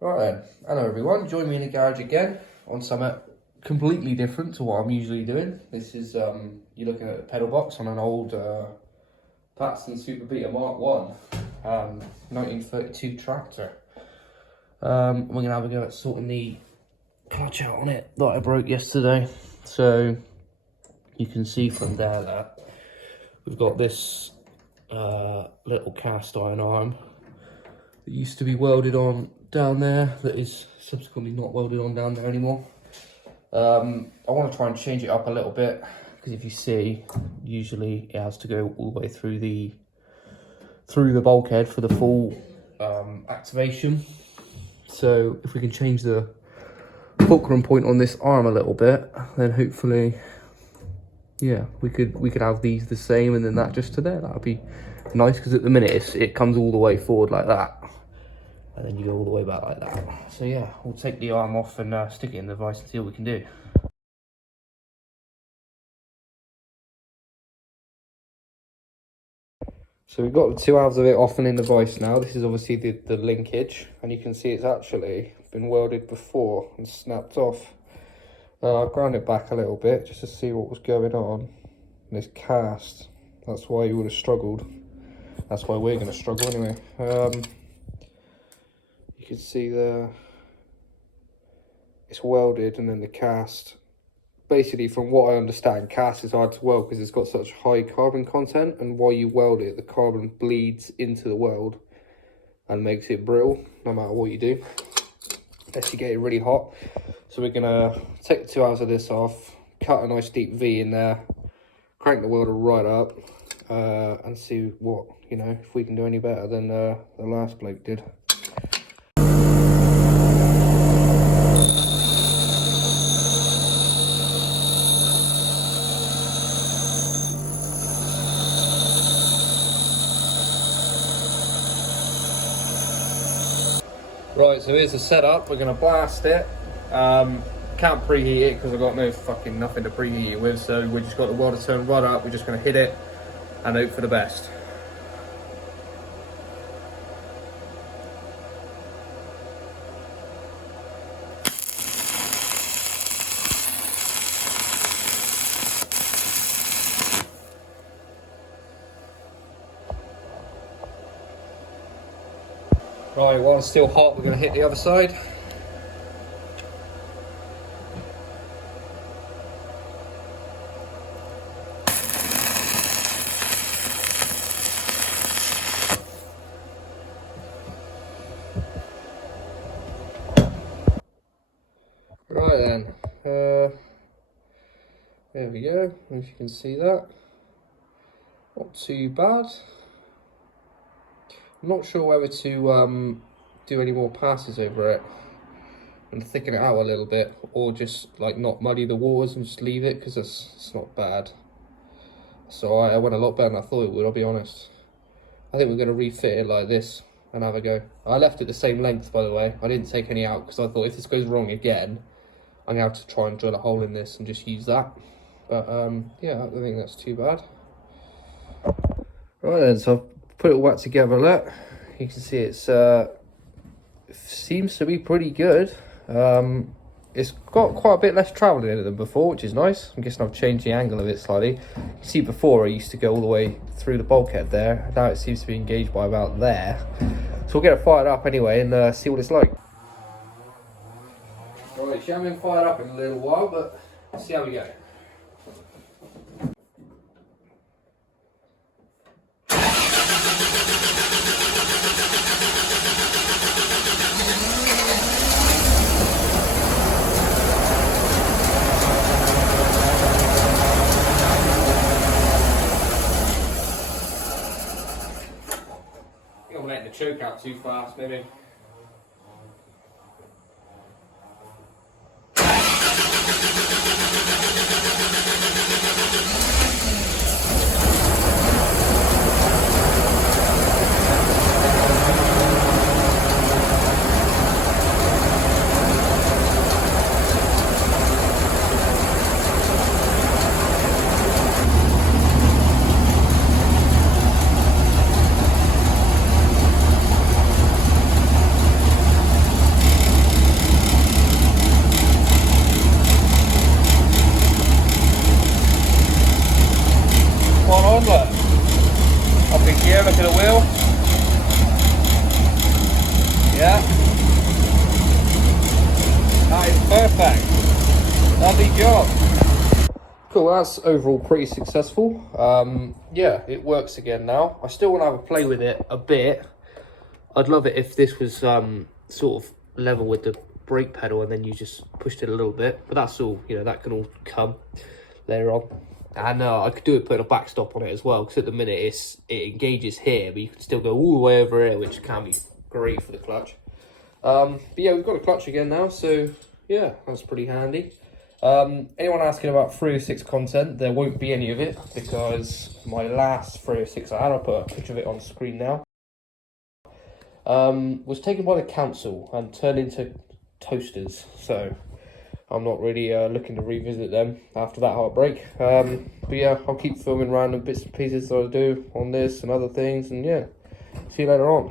Right then, hello everyone, join me in the garage again on something completely different to what I'm usually doing. This is, you're looking at the pedal box on an old Patterson Super Beta Mark 1 1932 tractor. We're going to have a go at sorting the clutch out on it that I broke yesterday. So you can see from there that we've got this little cast iron arm that used to be welded on down there that is subsequently not welded on down there anymore. I want to try and change it up a little bit because if you see, usually it has to go all the way through the bulkhead for the full activation. So if we can change the fulcrum point on this arm a little bit, then hopefully, yeah, we could have these the same and then that just to there. That would be nice because at the minute it comes all the way forward like that. And then you go all the way back like that. So yeah, we'll take the arm off and stick it in the vise and see what we can do. So we've got the two halves of it off and in the vise now. This is obviously the linkage, and you can see it's actually been welded before and snapped off. I ground it back a little bit just to see what was going on. And it's cast. That's why you would have struggled. That's why we're going to struggle anyway. You can see it's welded and then the cast. Basically, from what I understand, cast is hard to weld because it's got such high carbon content, and while you weld it, the carbon bleeds into the weld and makes it brittle no matter what you do, unless you get it really hot. So we're gonna take the two halves of this off, cut a nice deep V in there, crank the welder right up, and see what, if we can do any better than the last bloke did. Right, so here's the setup. We're going to blast it. Can't preheat it because I've got nothing to preheat it with, so we just got the welder turned right up. We're just going to hit it and hope for the best. Right, while it's still hot, we're going to hit the other side. Right then, there we go, if you can see that. Not too bad. I'm not sure whether to do any more passes over it and thicken it out a little bit, or just like not muddy the waters and just leave it, because it's not bad. So I went a lot better than I thought it would, I'll be honest. I think we're going to refit it like this and have a go. I left it the same length, by the way. I didn't take any out because I thought if this goes wrong again, I'm going to have to try and drill a hole in this and just use that. But yeah, I don't think that's too bad. Right then, so I've put it all back together. Look, you can see it seems to be pretty good. It's got quite a bit less travel in it than before, which is nice. I'm guessing I've changed the angle of it slightly. You see, before I used to go all the way through the bulkhead there. Now it seems to be engaged by about there. So we'll get it fired up anyway and see what it's like. Alright, she hasn't been fired up in a little while, but let's see how we go. I'm letting the choke out too fast, maybe. job. Cool, that's overall pretty successful. Yeah, it works again now. I still want to have a play with it a bit. I'd love it if this was sort of level with the brake pedal and then you just pushed it a little bit. But that's all, you know, that can all come later on. And I could do it putting a backstop on it as well, because at the minute it engages here, but you can still go all the way over here, which can be great for the clutch. But yeah, we've got a clutch again now, so yeah, that's pretty handy. Anyone asking about 306 content, there won't be any of it, because my last 306 I had, I'll put a picture of it on screen now, was taken by the council and turned into toasters, so I'm not really looking to revisit them after that heartbreak. But yeah, I'll keep filming random bits and pieces that I do on this and other things, and yeah, see you later on.